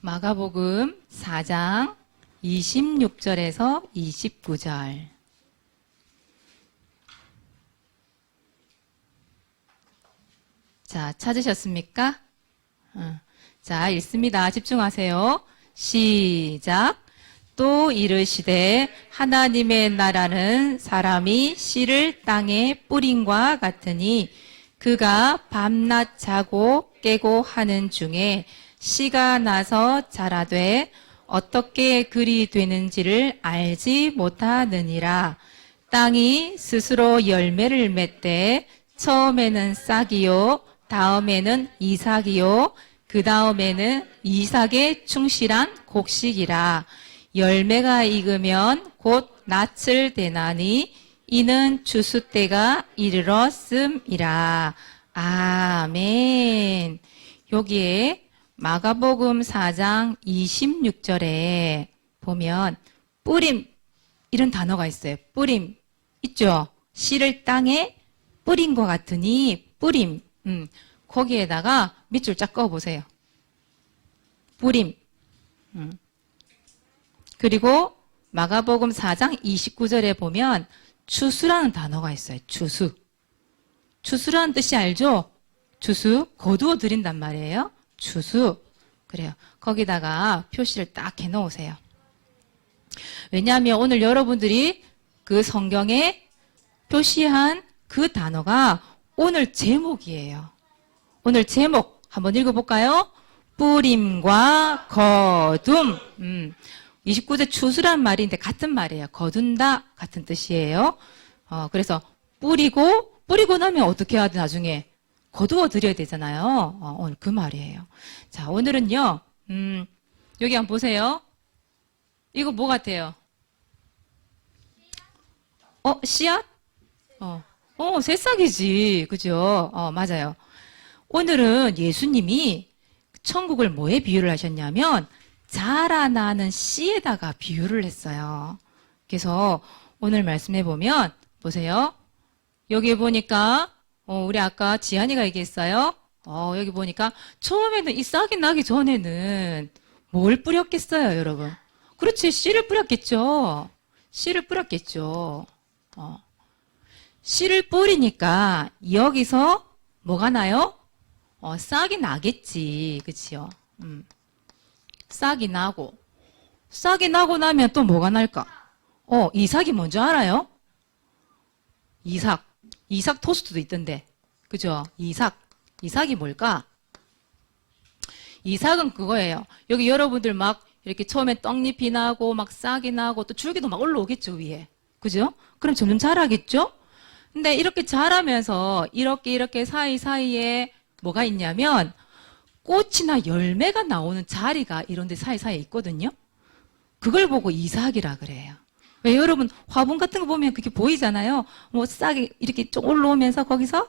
마가복음 4장 26절에서 29절. 자, 찾으셨습니까? 자, 읽습니다. 집중하세요. 시작. 또 이르시되 하나님의 나라는 사람이 씨를 땅에 뿌림과 같으니 그가 밤낮 자고 깨고 하는 중에 씨가 나서 자라되 어떻게 그리 되는지를 알지 못하느니라. 땅이 스스로 열매를 맺되 처음에는 싹이요 다음에는 이삭이요 그 다음에는 이삭에 충실한 곡식이라. 열매가 익으면 곧 낯을 대나니 이는 추수 때가 이르렀음이라. 아멘. 여기에 마가복음 4장 26절에 보면 뿌림 이런 단어가 있어요. 뿌림 있죠? 씨를 땅에 뿌린 것 같으니 뿌림. 거기에다가 밑줄 쫙 그어보세요. 뿌림. 그리고 마가복음 4장 29절에 보면 추수라는 단어가 있어요. 추수. 추수라는 뜻이 알죠? 추수, 거두어 드린단 말이에요. 추수. 그래요. 거기다가 표시를 딱 해놓으세요. 왜냐하면 오늘 여러분들이 그 성경에 표시한 그 단어가 오늘 제목이에요. 오늘 제목 한번 읽어볼까요? 뿌림과 거둠. 29절 추수란 말인데 같은 말이에요. 거둔다 같은 뜻이에요. 그래서 뿌리고 나면 어떻게 해야 돼 나중에? 거두어 드려야 되잖아요. 오늘 그 말이에요. 자, 오늘은요. 여기 한번 보세요. 이거 뭐 같아요? 씨앗? 새싹이지. 그죠? 맞아요. 오늘은 예수님이 천국을 뭐에 비유를 하셨냐면 자라나는 씨에다가 비유를 했어요. 그래서 오늘 말씀해 보면 보세요. 여기 보니까 우리 아까 지한이가 얘기했어요. 여기 보니까 처음에는 이 싹이 나기 전에는 뭘 뿌렸겠어요, 여러분? 그렇지, 씨를 뿌렸겠죠. 씨를 뿌렸겠죠. 씨를 뿌리니까 여기서 뭐가 나요? 싹이 나겠지, 그치요? 싹이 나고 나면 또 뭐가 날까? 이삭이 뭔지 알아요? 이삭 토스트도 있던데. 그죠? 이삭이 뭘까? 이삭은 그거예요. 여기 여러분들 막 이렇게 처음에 떡잎이 나고 막 싹이 나고 또 줄기도 막 올라오겠죠, 위에. 그죠? 그럼 점점 자라겠죠? 근데 이렇게 자라면서 이렇게 사이사이에 뭐가 있냐면 꽃이나 열매가 나오는 자리가 이런 데 사이사이에 있거든요. 그걸 보고 이삭이라 그래요. 왜 여러분 화분 같은 거 보면 그렇게 보이잖아요. 뭐 싹이 이렇게 쭉 올라오면서 거기서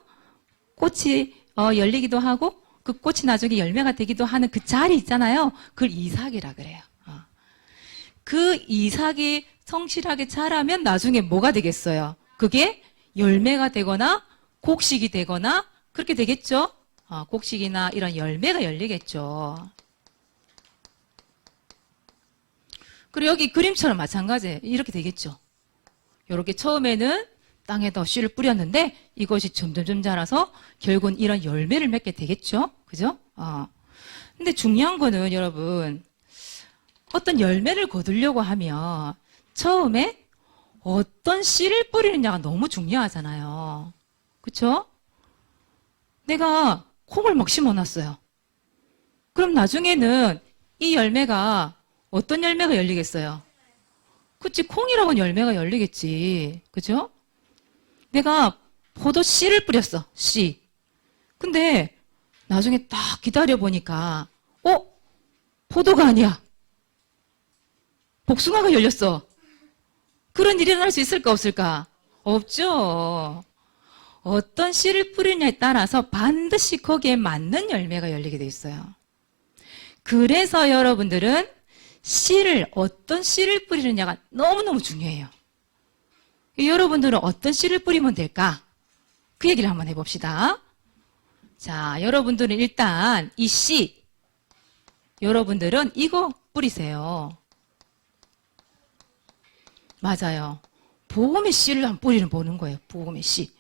꽃이 열리기도 하고 그 꽃이 나중에 열매가 되기도 하는 그 자리 있잖아요. 그걸 이삭이라 그래요. 그 이삭이 성실하게 자라면 나중에 뭐가 되겠어요? 그게 열매가 되거나 곡식이 되거나 그렇게 되겠죠? 곡식이나 이런 열매가 열리겠죠. 그리고 여기 그림처럼 마찬가지예요. 이렇게 되겠죠. 이렇게 처음에는 땅에다 씨를 뿌렸는데 이것이 점점 자라서 결국은 이런 열매를 맺게 되겠죠. 그죠? 근데 중요한 거는 여러분 어떤 열매를 거두려고 하면 처음에 어떤 씨를 뿌리느냐가 너무 중요하잖아요. 그쵸? 내가 콩을 막 심어놨어요. 그럼 나중에는 이 열매가 어떤 열매가 열리겠어요? 그치, 콩이라고는 열매가 열리겠지. 그죠? 내가 포도 씨를 뿌렸어, 씨. 근데 나중에 딱 기다려보니까, 포도가 아니야. 복숭아가 열렸어. 그런 일이 일어날 수 있을까, 없을까? 없죠. 어떤 씨를 뿌리냐에 따라서 반드시 거기에 맞는 열매가 열리게 돼 있어요. 그래서 여러분들은 어떤 씨를 뿌리느냐가 너무너무 중요해요. 여러분들은 어떤 씨를 뿌리면 될까? 그 얘기를 한번 해봅시다. 자, 여러분들은 일단 이 씨, 여러분들은 이거 뿌리세요. 맞아요. 복음의 씨를 한 뿌리는 보는 거예요. 복음의 씨.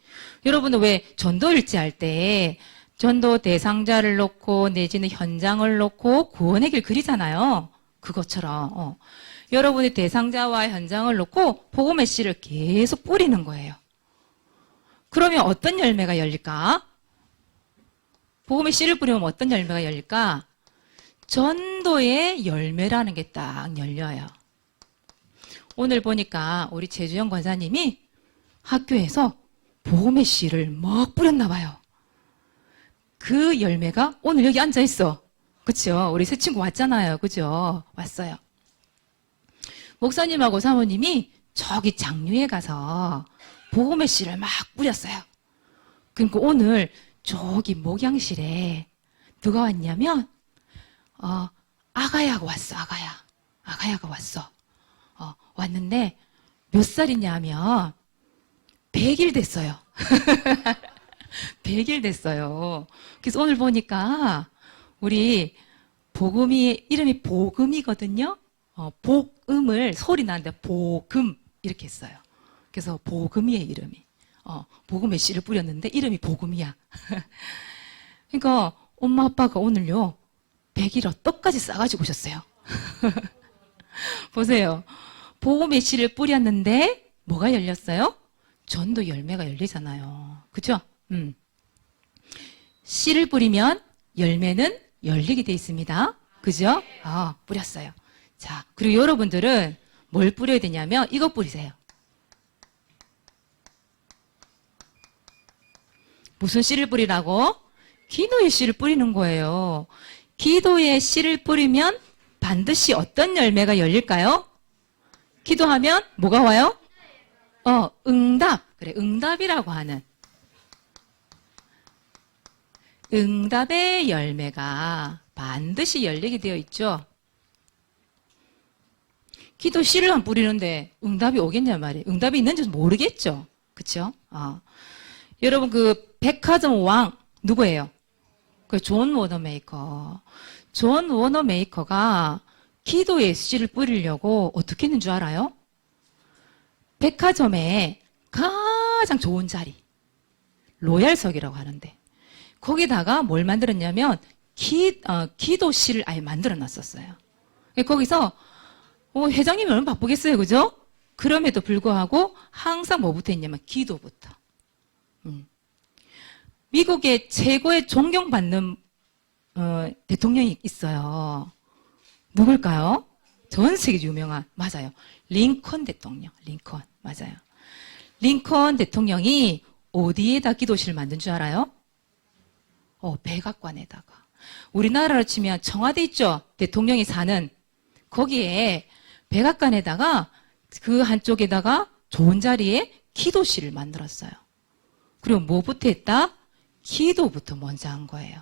여러분은 왜 전도일지 할 때 전도 대상자를 놓고 내지는 현장을 놓고 구원의 길 그리잖아요. 그것처럼 여러분이 대상자와 현장을 놓고 복음의 씨를 계속 뿌리는 거예요. 그러면 어떤 열매가 열릴까? 복음의 씨를 뿌리면 어떤 열매가 열릴까? 전도의 열매라는 게 딱 열려요. 오늘 보니까 우리 최주영 권사님이 학교에서 복음의 씨를 막 뿌렸나 봐요. 그 열매가 오늘 여기 앉아 있어. 그렇죠? 우리 새 친구 왔잖아요. 그죠? 왔어요. 목사님하고 사모님이 저기 장류에 가서 복음의 씨를 막 뿌렸어요. 그러니까 오늘 저기 목양실에 누가 왔냐면 아가야가 왔어. 아가야가 왔어. 왔는데 몇 살이냐면 100일 됐어요. 100일 됐어요. 그래서 오늘 보니까 우리 복음이 이름이 복음이거든요. 복음을 소리 나는데 복음 이렇게 했어요. 그래서 복음이의 이름이. 복음의 씨를 뿌렸는데 이름이 복음이야. 그러니까 엄마 아빠가 오늘요 100일 떡까지 싸가지고 오셨어요. 보세요. 복음의 씨를 뿌렸는데 뭐가 열렸어요? 전도 열매가 열리잖아요. 그죠? 씨를 뿌리면 열매는 열리게 돼 있습니다. 그죠? 뿌렸어요. 자, 그리고 여러분들은 뭘 뿌려야 되냐면 이거 뿌리세요. 무슨 씨를 뿌리라고? 기도의 씨를 뿌리는 거예요. 기도의 씨를 뿌리면 반드시 어떤 열매가 열릴까요? 기도하면 뭐가 와요? 응답. 그래, 응답이라고 하는. 응답의 열매가 반드시 열리게 되어 있죠. 기도 씨를 안 뿌리는데 응답이 오겠냐 말이에요. 응답이 있는지 모르겠죠. 그렇죠? 여러분 그 백화점 왕 누구예요? 그 존 워너메이커. 존 워너메이커가 기도의 씨를 뿌리려고 어떻게 했는 줄 알아요? 백화점에 가장 좋은 자리, 로얄석이라고 하는데 거기다가 뭘 만들었냐면 기도실을 아예 만들어 놨었어요. 거기서 회장님이 얼마나 바쁘겠어요, 그죠? 그럼에도 불구하고 항상 뭐부터 했냐면 기도부터. 미국의 최고의 존경받는 대통령이 있어요. 누굴까요? 전 세계 유명한, 맞아요. 링컨 대통령, 링컨, 맞아요. 링컨 대통령이 어디에다 기도실을 만든 줄 알아요? 백악관에다가. 우리나라로 치면 청와대 있죠? 대통령이 사는. 거기에 백악관에다가 그 한쪽에다가 좋은 자리에 기도실을 만들었어요. 그리고 뭐부터 했다? 기도부터 먼저 한 거예요.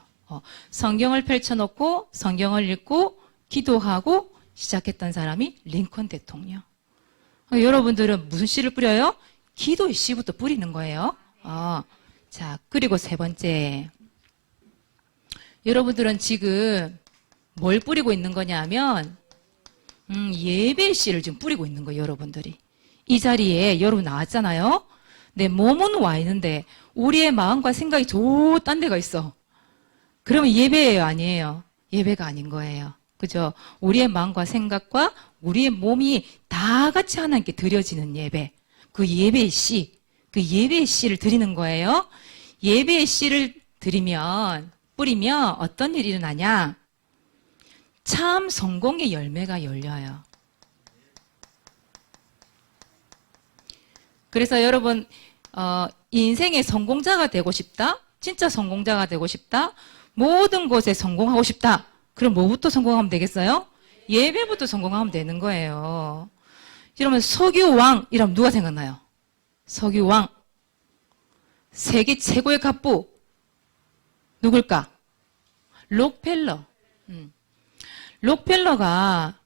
성경을 펼쳐놓고 성경을 읽고 기도하고 시작했던 사람이 링컨 대통령. 여러분들은 무슨 씨를 뿌려요? 기도의 씨부터 뿌리는 거예요. 자, 그리고 세 번째. 여러분들은 지금 뭘 뿌리고 있는 거냐면 예배의 씨를 지금 뿌리고 있는 거예요. 여러분들이. 이 자리에 여러분 나왔잖아요. 내 몸은 와 있는데 우리의 마음과 생각이 저 딴 데가 있어. 그러면 예배예요, 아니에요? 예배가 아닌 거예요. 그죠? 우리의 마음과 생각과 우리의 몸이 다 같이 하나님께 드려지는 예배. 그 예배의 씨, 그 예배의 씨를 드리는 거예요. 예배의 씨를 뿌리면 어떤 일이 일어나냐? 참 성공의 열매가 열려요. 그래서 여러분, 인생의 성공자가 되고 싶다? 진짜 성공자가 되고 싶다? 모든 것에 성공하고 싶다? 그럼 뭐부터 성공하면 되겠어요? 예배부터 성공하면 되는 거예요. 이러면 석유왕, 이러면 누가 생각나요? 석유왕. 세계 최고의 갑부. 누굴까? 록펠러. 록펠러가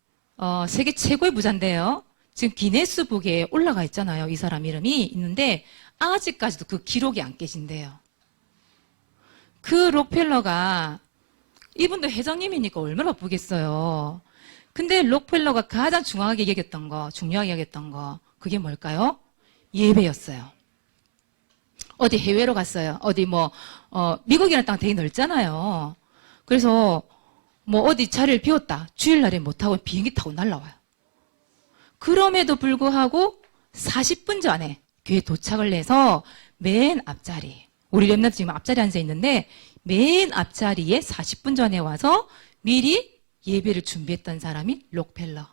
세계 최고의 부자인데요. 지금 기네스북에 올라가 있잖아요. 이 사람 이름이 있는데 아직까지도 그 기록이 안 깨진대요. 그 록펠러가 이분도 회장님이니까 얼마나 바쁘겠어요. 근데 록펠러가 가장 중요하게 여겼던 거, 그게 뭘까요? 예배였어요. 어디 해외로 갔어요. 어디 미국이라는 땅 되게 넓잖아요. 그래서 어디 자리를 비웠다. 주일날에 못하고 비행기 타고 날라와요. 그럼에도 불구하고 40분 전에 교회 도착을 해서 맨 앞자리, 우리 렘넌트 지금 앞자리에 앉아 있는데 맨 앞자리에 40분 전에 와서 미리 예배를 준비했던 사람이 록펠러.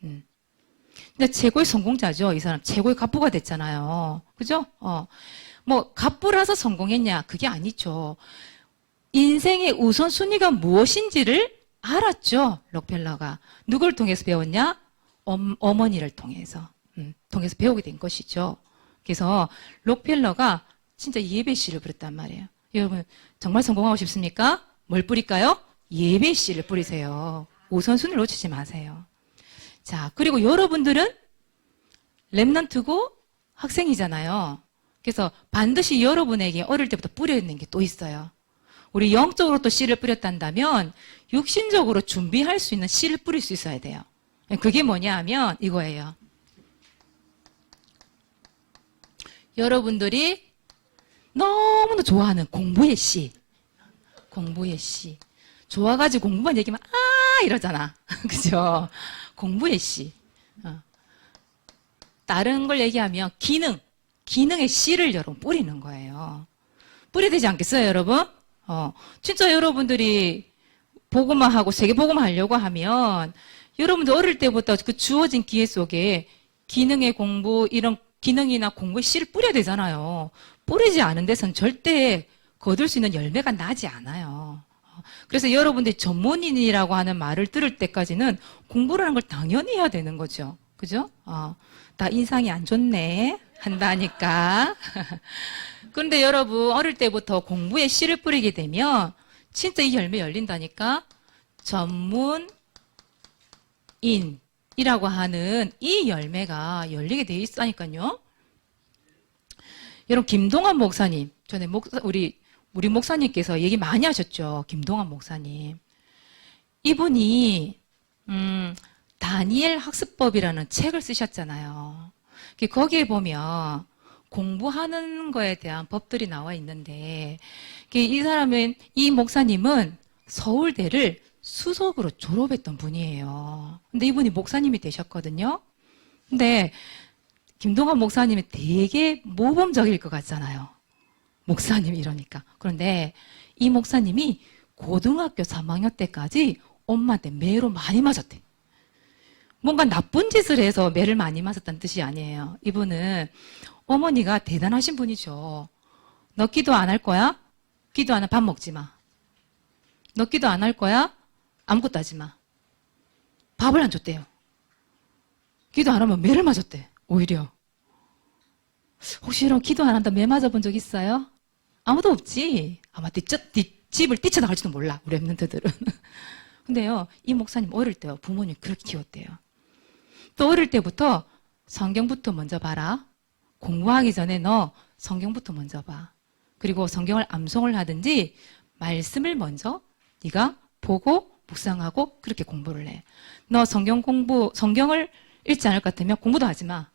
근데 최고의 성공자죠. 이 사람 최고의 갑부가 됐잖아요. 그죠? 갑부라서 성공했냐? 그게 아니죠. 인생의 우선순위가 무엇인지를 알았죠. 록펠러가. 누굴 통해서 배웠냐? 어머니를 통해서 배우게 된 것이죠. 그래서 록펠러가 진짜 예배씨를 뿌렸단 말이에요. 여러분 정말 성공하고 싶습니까? 뭘 뿌릴까요? 예배씨를 뿌리세요. 우선순위를 놓치지 마세요. 자, 그리고 여러분들은 렘넌트고 학생이잖아요. 그래서 반드시 여러분에게 어릴 때부터 뿌려 있는 게 또 있어요. 우리 영적으로 또 씨를 뿌렸단다면 육신적으로 준비할 수 있는 씨를 뿌릴 수 있어야 돼요. 그게 뭐냐 하면 이거예요. 여러분들이 너무나 좋아하는 공부의 씨. 공부의 씨. 좋아가지고 공부만 얘기하면 이러잖아. 그죠? 공부의 씨. 다른 걸 얘기하면 기능의 씨를 여러분 뿌리는 거예요. 뿌려야 되지 않겠어요, 여러분? 진짜 여러분들이 복음화 하고 세계 복음화 하려고 하면 여러분들 어릴 때부터 그 주어진 기회 속에 기능의 공부, 이런 기능이나 공부의 씨를 뿌려야 되잖아요. 뿌리지 않은 데선 절대 거둘 수 있는 열매가 나지 않아요. 그래서 여러분들이 전문인이라고 하는 말을 들을 때까지는 공부라는 걸 당연히 해야 되는 거죠. 그죠? 다 인상이 안 좋네. 한다니까. 그런데 여러분, 어릴 때부터 공부에 씨를 뿌리게 되면 진짜 이 열매 열린다니까. 전문인이라고 하는 이 열매가 열리게 돼 있다니까요. 여러분, 김동환 목사님, 전에 우리 목사님께서 얘기 많이 하셨죠. 김동환 목사님. 이분이 다니엘 학습법이라는 책을 쓰셨잖아요. 거기에 보면 공부하는 거에 대한 법들이 나와 있는데 이 목사님은 서울대를 수석으로 졸업했던 분이에요. 근데 이분이 목사님이 되셨거든요. 근데 김동환 목사님이 되게 모범적일 것 같잖아요. 목사님이 이러니까. 그런데 이 목사님이 고등학교 3학년 때까지 엄마한테 매로 많이 맞았대. 뭔가 나쁜 짓을 해서 매를 많이 맞았다는 뜻이 아니에요. 이분은 어머니가 대단하신 분이죠. 너 기도 안 할 거야? 기도 안 하면 밥 먹지 마. 너 기도 안 할 거야? 아무것도 하지 마. 밥을 안 줬대요. 기도 안 하면 매를 맞았대. 오히려. 혹시 이런 기도 안 한다 매 맞아본 적 있어요? 아무도 없지. 아마 뒷집을 뛰쳐나갈지도 몰라. 우리 랩런트들은. 근데요, 이 목사님 어릴 때요, 부모님 그렇게 키웠대요. 또 어릴 때부터 성경부터 먼저 봐라. 공부하기 전에 너 성경부터 먼저 봐. 그리고 성경을 암송을 하든지 말씀을 먼저 네가 보고 묵상하고 그렇게 공부를 해. 너 성경을 읽지 않을 것 같으면 공부도 하지 마.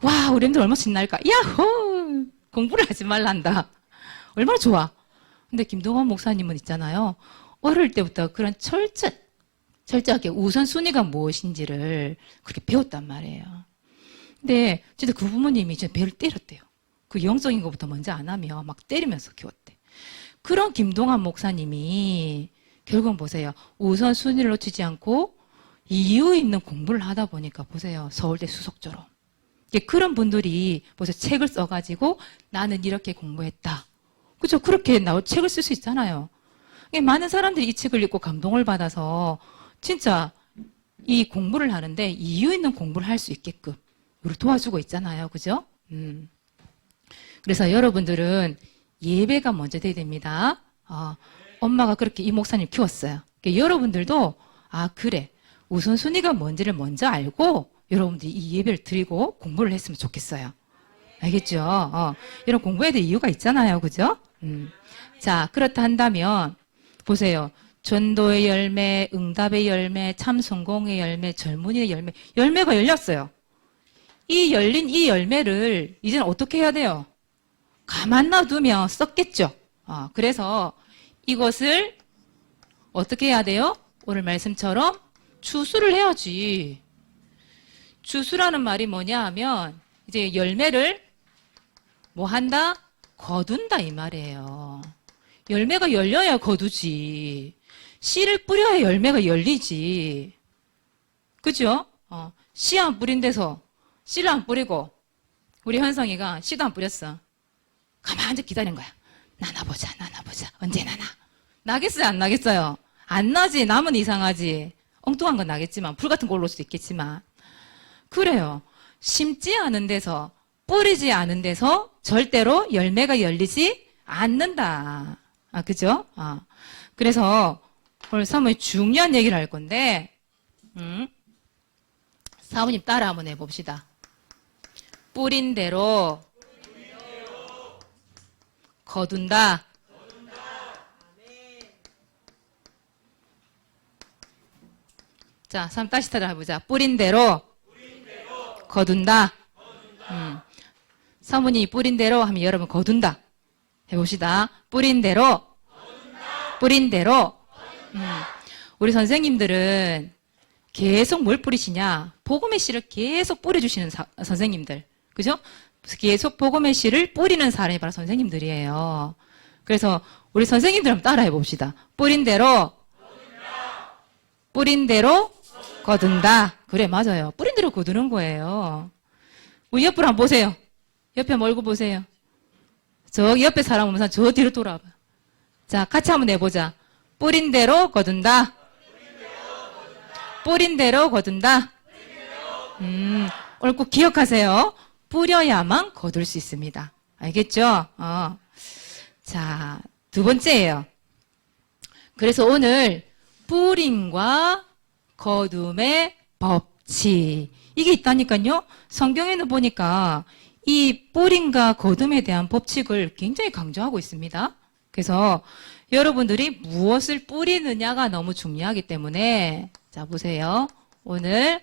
와, 우리 애들 얼마나 신날까? 야호! 공부를 하지 말란다. 얼마나 좋아. 근데 김동환 목사님은 있잖아요. 어릴 때부터 그런 철저하게 우선순위가 무엇인지를 그렇게 배웠단 말이에요. 근데 진짜 그 부모님이 진짜 배를 때렸대요. 그 영적인 것부터 먼저 안 하며 막 때리면서 키웠대. 그런 김동환 목사님이 결국은 보세요. 우선순위를 놓치지 않고 이유 있는 공부를 하다 보니까 보세요. 서울대 수석처럼. 그런 분들이 보세요. 책을 써가지고 나는 이렇게 공부했다. 그죠? 그렇게 책을 쓸 수 있잖아요. 많은 사람들이 이 책을 읽고 감동을 받아서 진짜 이 공부를 하는데 이유 있는 공부를 할 수 있게끔 우리 도와주고 있잖아요. 그죠? 그래서 여러분들은 예배가 먼저 돼야 됩니다. 엄마가 그렇게 이 목사님 키웠어요. 여러분들도 그래. 우선순위가 뭔지를 먼저 알고 여러분들이 이 예배를 드리고 공부를 했으면 좋겠어요. 알겠죠? 이런 공부에 대한 이유가 있잖아요. 그죠? 자, 그렇다 한다면 보세요. 전도의 열매, 응답의 열매, 참 성공의 열매, 젊은이의 열매, 열매가 열렸어요. 이 열린 이 열매를 이제는 어떻게 해야 돼요? 가만 놔두면 썩겠죠. 그래서 이것을 어떻게 해야 돼요? 오늘 말씀처럼 추수를 해야지. 추수라는 말이 뭐냐 하면 이제 열매를 뭐 한다? 거둔다 이 말이에요. 열매가 열려야 거두지. 씨를 뿌려야 열매가 열리지. 그죠? 씨 안 뿌린 데서 씨를 안 뿌리고 우리 현성이가 씨도 안 뿌렸어. 가만히 기다린 거야. 나나보자. 언제 나나? 나겠어요? 안 나겠어요? 안 나지. 나면 이상하지. 엉뚱한 건 나겠지만 불 같은 거 올라올 수도 있겠지만 그래요. 심지 않은 데서 뿌리지 않은 데서 절대로 열매가 열리지 않는다. 그죠? 그래서 오늘 사모님 중요한 얘기를 할 건데 사모님 따라 한번 해봅시다. 뿌린 대로 거둔다. 자, 사모님 다시 따라 해보자. 뿌린 대로 거둔다. 사모님이 뿌린 대로 하면 여러분 거둔다. 해봅시다. 뿌린 대로 뿌린 대로 우리 선생님들은 계속 뭘 뿌리시냐? 복음의 씨를 계속 뿌려주시는 선생님들. 그죠? 계속 복음의 씨를 뿌리는 사람이 바로 선생님들이에요. 그래서 우리 선생님들 한번 따라해 봅시다. 뿌린 대로 뿌린 대로 거둔다. 그래, 맞아요. 뿌린 대로 거두는 거예요. 우리 옆으로 한번 보세요. 옆에 멀고 보세요. 저기 옆에 사람 오면서 저 뒤로 돌아봐. 자, 같이 한번 내보자. 뿌린 대로 거둔다. 뿌린 대로 거둔다. 오늘 꼭 기억하세요. 뿌려야만 거둘 수 있습니다. 알겠죠? 자, 두 번째예요. 그래서 오늘 뿌림과 거둠의 법칙. 이게 있다니까요. 성경에는 보니까 이 뿌림과 거둠에 대한 법칙을 굉장히 강조하고 있습니다. 그래서 여러분들이 무엇을 뿌리느냐가 너무 중요하기 때문에 자 보세요. 오늘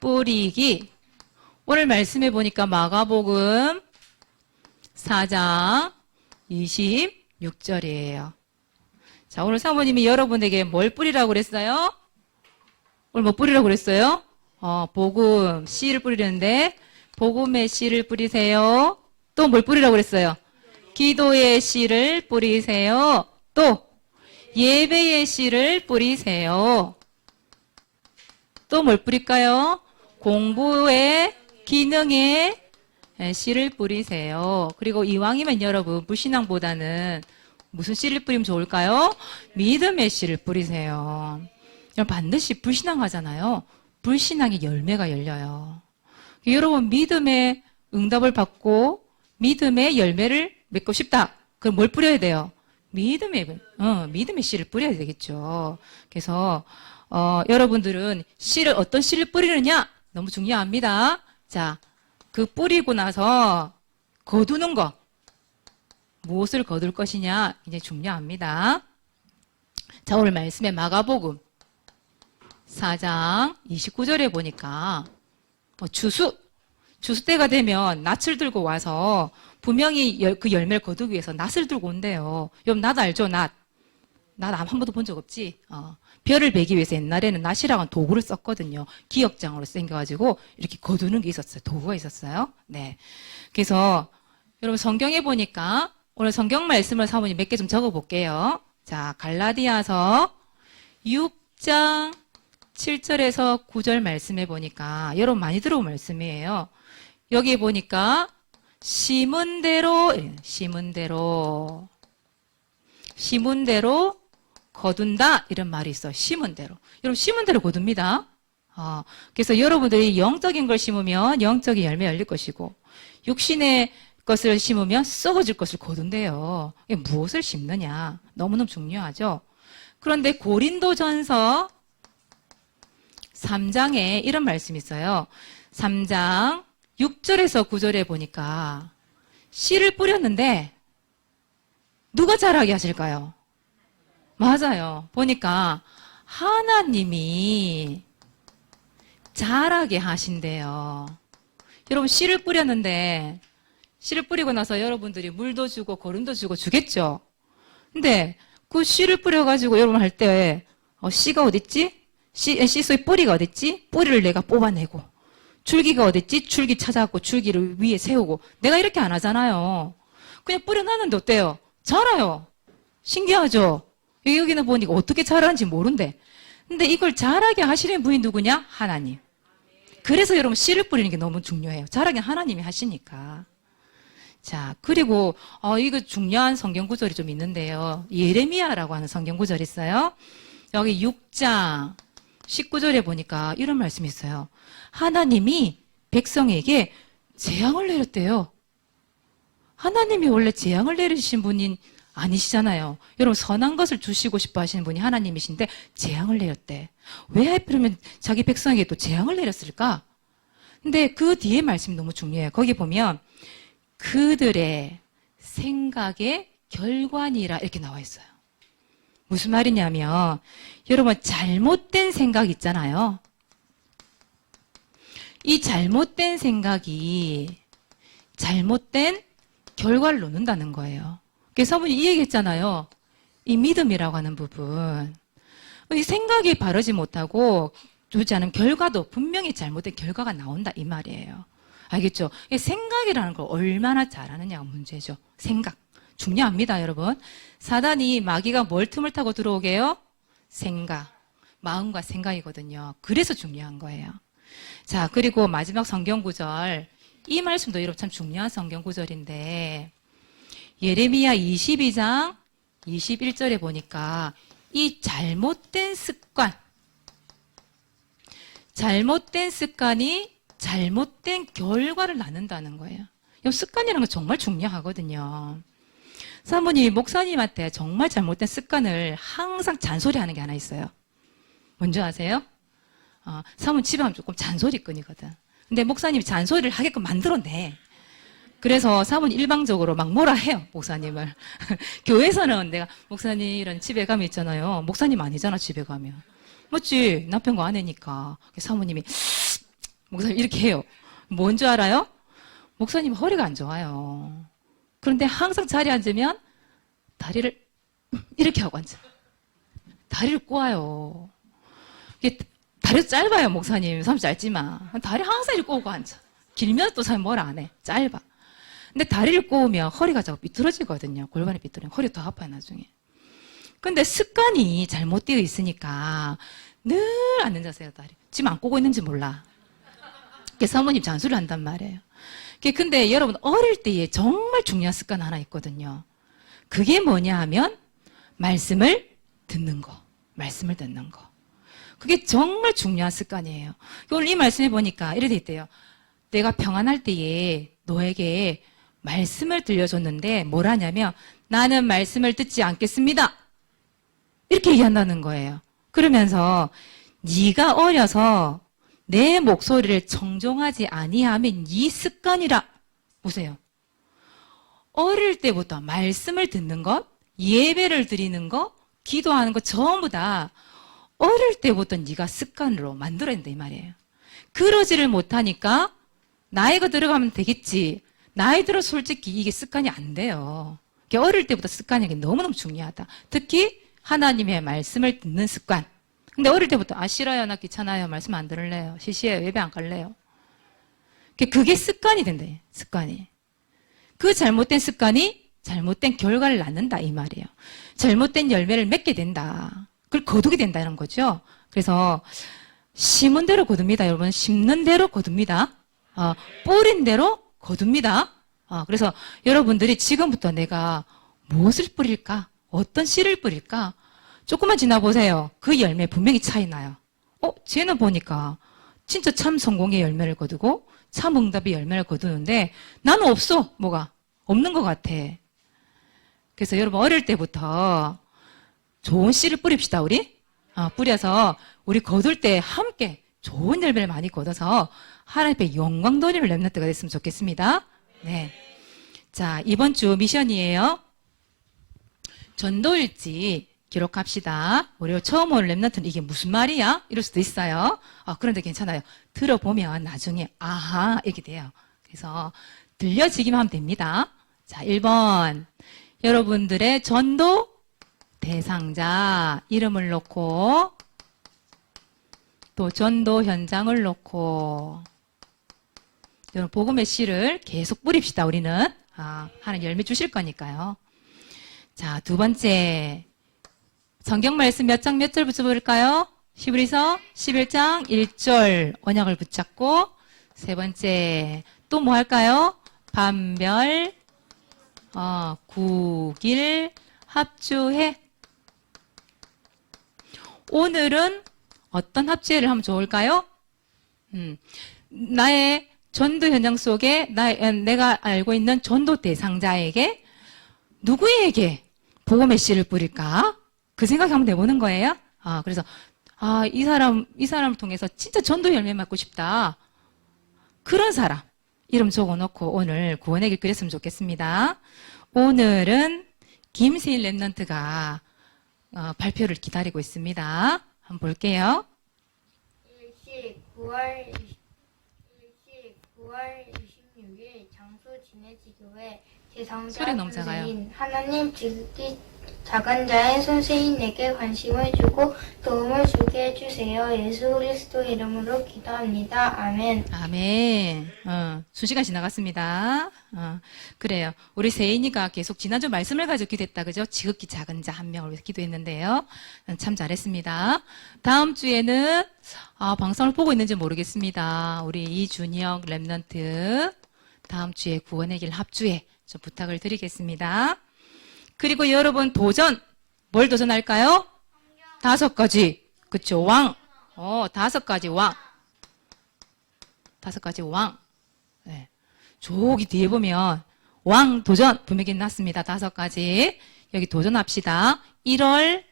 뿌리기. 오늘 말씀해 보니까 마가복음 4장 26절이에요. 자, 오늘 사모님이 여러분에게 뭘 뿌리라고 그랬어요? 오늘 뭐 뿌리라고 그랬어요? 복음, 씨를 뿌리는데 복음의 씨를 뿌리세요. 또 뭘 뿌리라고 그랬어요? 기도의 씨를 뿌리세요. 또 예배의 씨를 뿌리세요. 또 뭘 뿌릴까요? 공부의 기능의 씨를 뿌리세요. 그리고 이왕이면 여러분 불신앙보다는 무슨 씨를 뿌리면 좋을까요? 믿음의 씨를 뿌리세요. 반드시 불신앙하잖아요. 불신앙의 열매가 열려요. 여러분 믿음의 응답을 받고 믿음의 열매를 맺고 싶다. 그럼 뭘 뿌려야 돼요? 믿음의 씨를 뿌려야 되겠죠. 그래서 여러분들은 씨를 어떤 씨를 뿌리느냐 너무 중요합니다. 자, 그 뿌리고 나서 거두는 거 무엇을 거둘 것이냐 이제 중요합니다. 자, 오늘 말씀에 마가복음 4장 29절에 보니까 추수 때가 되면 낫을 들고 와서 분명히 그 열매를 거두기 위해서 낫을 들고 온대요. 여러분 낫 알죠? 낫 한 번도 본 적 없지? 벼를 베기 위해서 옛날에는 낫이라는 도구를 썼거든요. 기역장으로 생겨가지고 이렇게 거두는 게 있었어요. 도구가 있었어요. 네. 그래서 여러분 성경에 보니까 오늘 성경 말씀을 사모님 몇 개 좀 적어볼게요. 자, 갈라디아서 6장 7절에서 9절 말씀해 보니까 여러분 많이 들어온 말씀이에요. 여기 보니까 심은 대로 거둔다 이런 말이 있어요. 심은 대로. 여러분 심은 대로 거둡니다. 그래서 여러분들이 영적인 걸 심으면 영적인 열매 열릴 것이고 육신의 것을 심으면 썩어질 것을 거둔대요. 무엇을 심느냐 너무너무 중요하죠. 그런데 고린도전서 3장에 이런 말씀이 있어요. 3장 6절에서 9절에 보니까 씨를 뿌렸는데 누가 자라게 하실까요? 맞아요. 보니까 하나님이 자라게 하신대요. 여러분 씨를 뿌렸는데 씨를 뿌리고 나서 여러분들이 물도 주고 거름도 주고 주겠죠. 근데 그 씨를 뿌려가지고 여러분 할 때 씨가 어딨지? 씨 속에 뿌리가 어딨지? 뿌리를 내가 뽑아내고 줄기가 어딨지? 줄기 찾아갖고 줄기를 위에 세우고 내가 이렇게 안 하잖아요. 그냥 뿌려놨는데 어때요? 자라요. 신기하죠? 여기는 보니까 어떻게 자라는지 모른대. 근데 이걸 자라게 하시는 분이 누구냐? 하나님. 그래서 여러분 씨를 뿌리는 게 너무 중요해요. 자라게 하나님이 하시니까. 자, 그리고 이거 중요한 성경 구절이 좀 있는데요. 예레미야라고 하는 성경 구절이 있어요. 여기 6장 19절에 보니까 이런 말씀이 있어요. 하나님이 백성에게 재앙을 내렸대요. 하나님이 원래 재앙을 내리신 분인 아니시잖아요. 여러분 선한 것을 주시고 싶어 하시는 분이 하나님이신데 재앙을 내렸대. 왜 하필이면 자기 백성에게 또 재앙을 내렸을까? 근데 그 뒤에 말씀이 너무 중요해요. 거기 보면 그들의 생각의 결과니라 이렇게 나와 있어요. 무슨 말이냐면 여러분 잘못된 생각 있잖아요. 이 잘못된 생각이 잘못된 결과를 놓는다는 거예요. 그래서 사모님 이 얘기했잖아요. 이 믿음이라고 하는 부분. 이 생각이 바르지 못하고 좋지 않은 결과도 분명히 잘못된 결과가 나온다 이 말이에요. 알겠죠? 생각이라는 걸 얼마나 잘하느냐가 문제죠. 생각. 중요합니다, 여러분. 사단이 마귀가 뭘 틈을 타고 들어오게 해요? 생각. 마음과 생각이거든요. 그래서 중요한 거예요. 자, 그리고 마지막 성경 구절. 이 말씀도 여러분 참 중요한 성경 구절인데 예레미야 22장 21절에 보니까 이 잘못된 습관이 잘못된 결과를 낳는다는 거예요. 이 습관이라는 건 정말 중요하거든요. 사모님이 목사님한테 정말 잘못된 습관을 항상 잔소리하는 게 하나 있어요. 뭔지 아세요? 사모님 집에 가면 조금 잔소리꾼이거든. 근데 목사님이 잔소리를 하게끔 만들어내. 그래서 사모님 일방적으로 막 뭐라 해요, 목사님을. 교회에서는 내가 목사님 이런 집에 가면 있잖아요. 목사님 아니잖아, 집에 가면. 맞지? 남편과 아내니까. 사모님이 목사님 이렇게 해요. 뭔 줄 알아요? 목사님 허리가 안 좋아요. 그런데 항상 자리에 앉으면 다리를 이렇게 하고 앉아. 다리를 꼬아요. 다리도 짧아요, 목사님. 사람 짧지만. 다리 항상 이렇게 꼬고 앉아. 길면 또 사람 뭐라 안 해. 짧아. 근데 다리를 꼬우면 허리가 자꾸 삐뚤어지거든요. 골반이 삐뚤어지면 허리가 더 아파요, 나중에. 근데 습관이 잘못되어 있으니까 늘 앉는 자세가 다리. 지금 안 꼬고 있는지 몰라. 사모님 잔소리를 한단 말이에요. 근데 여러분 어릴 때에 정말 중요한 습관 하나 있거든요. 그게 뭐냐 하면 말씀을 듣는 거. 말씀을 듣는 거. 그게 정말 중요한 습관이에요. 오늘 이 말씀해 보니까 이렇게 돼 있대요. 내가 평안할 때에 너에게 말씀을 들려줬는데 뭘 하냐면 나는 말씀을 듣지 않겠습니다. 이렇게 얘기한다는 거예요. 그러면서 네가 어려서 내 목소리를 청종하지 아니하면 이 습관이라. 보세요. 어릴 때부터 말씀을 듣는 것, 예배를 드리는 것, 기도하는 것 전부 다 어릴 때부터 네가 습관으로 만들어야 된다 이 말이에요. 그러지를 못하니까 나이가 들어가면 되겠지. 나이 들어 솔직히 이게 습관이 안 돼요. 어릴 때부터 습관이 너무너무 중요하다. 특히 하나님의 말씀을 듣는 습관. 근데 어릴 때부터 싫어요, 나 귀찮아요, 말씀 안 들을래요, 시시해요, 예배 안 갈래요. 그게 습관이 된다. 습관이. 그 잘못된 습관이 잘못된 결과를 낳는다 이 말이에요. 잘못된 열매를 맺게 된다. 그걸 거두게 된다는 거죠. 그래서 심은 대로 거둡니다. 여러분 심는 대로 거둡니다. 뿌린 대로 거둡니다. 그래서 여러분들이 지금부터 내가 무엇을 뿌릴까? 어떤 씨를 뿌릴까? 조금만 지나보세요. 그 열매 분명히 차이 나요. 쟤는 보니까 진짜 참 성공의 열매를 거두고 참 응답의 열매를 거두는데 나는 없어. 뭐가? 없는 것 같아. 그래서 여러분 어릴 때부터 좋은 씨를 뿌립시다. 우리 뿌려서 우리 거둘 때 함께 좋은 열매를 많이 거둬서 하나님의 영광 돌리를 렘넌트가 때가 됐으면 좋겠습니다. 네. 자, 이번 주 미션이에요. 전도일지 기록합시다. 우리 처음 오는 랩런트는 이게 무슨 말이야? 이럴 수도 있어요. 그런데 괜찮아요. 들어보면 나중에 아하 이렇게 돼요. 그래서 들려지기만 하면 됩니다. 자, 1번. 여러분들의 전도 대상자 이름을 놓고 또 전도 현장을 놓고 여러분 복음의 씨를 계속 뿌립시다. 우리는 하나님 열매 주실 거니까요. 자, 두 번째 성경 말씀 몇 장 몇 절 붙여볼까요? 히브리서 11장 1절 언약을 붙잡고 세 번째 또 뭐 할까요? 반별 국일 합주회. 오늘은 어떤 합주회를 하면 좋을까요? 나의 전도 현장 속에 내가 알고 있는 전도 대상자에게 누구에게 복음의 씨를 뿌릴까? 그 생각이 한번 해보는 거예요. 그래서 이 사람을 통해서 진짜 전도 열매 맡고 싶다. 그런 사람 이름 적어놓고 오늘 구원의 길 그렸으면 좋겠습니다. 오늘은 김세일 랩런트가 발표를 기다리고 있습니다. 한번 볼게요. 일시 9월 26일 장소 진해지교회 대상자 소리 너무 작아요. 선생인 하나님 지극히 작은 자의 선생님에게 관심을 주고 도움을 주게 해주세요. 예수 그리스도 이름으로 기도합니다. 아멘. 아멘. 수시간 지나갔습니다. 그래요. 우리 세인이가 계속 지난주 말씀을 가지고 기도했다. 그죠? 지극히 작은 자 한 명을 위해서 기도했는데요. 참 잘했습니다. 다음 주에는 방송을 보고 있는지 모르겠습니다. 우리 이준혁 랩런트 다음 주에 구원의 길 합주에 좀 부탁을 드리겠습니다. 그리고 여러분 도전 뭘 도전할까요? 5가지. 그쵸? 왕. 5가지 왕. 5가지 왕. 네. 저기 뒤에 보면 왕 도전 분명히 났습니다. 5가지. 여기 도전합시다. 1월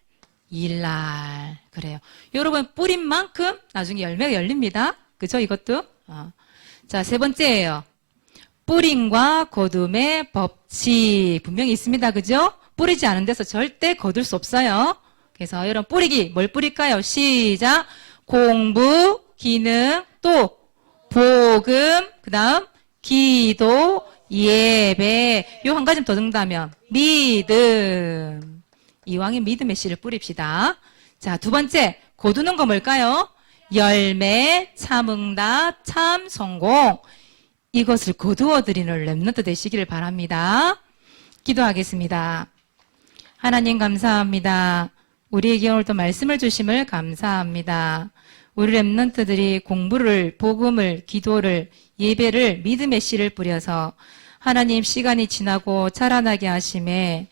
2일 날. 그래요. 여러분 뿌린 만큼 나중에 열매가 열립니다. 그죠? 이것도. 자, 세 번째예요. 뿌림과 거둠의 법칙 분명히 있습니다. 그죠? 뿌리지 않은 데서 절대 거둘 수 없어요. 그래서 여러분 뿌리기 뭘 뿌릴까요? 시작. 공부, 기능, 또 복음, 그 다음 기도, 예배. 요 한 가지 더 적는다면 믿음. 이왕에 믿음의 씨를 뿌립시다. 자, 두 번째 거두는 거 뭘까요? 열매, 참응답, 참 성공. 이것을 거두어 드리는 랩런트 되시기를 바랍니다. 기도하겠습니다. 하나님 감사합니다. 우리에게 오늘도 말씀을 주심을 감사합니다. 우리 랩런트들이 공부를, 복음을, 기도를, 예배를, 믿음의 씨를 뿌려서 하나님 시간이 지나고 자라나게 하심에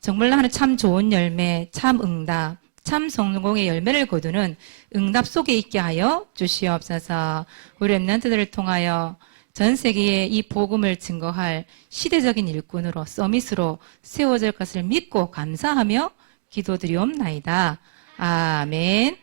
정말 하는 참 좋은 열매, 참 응답, 참 성공의 열매를 거두는 응답 속에 있게 하여 주시옵소서. 우리 랩런트들을 통하여 전 세계에 이 복음을 증거할 시대적인 일꾼으로 서밋으로 세워질 것을 믿고 감사하며 기도드리옵나이다. 아멘.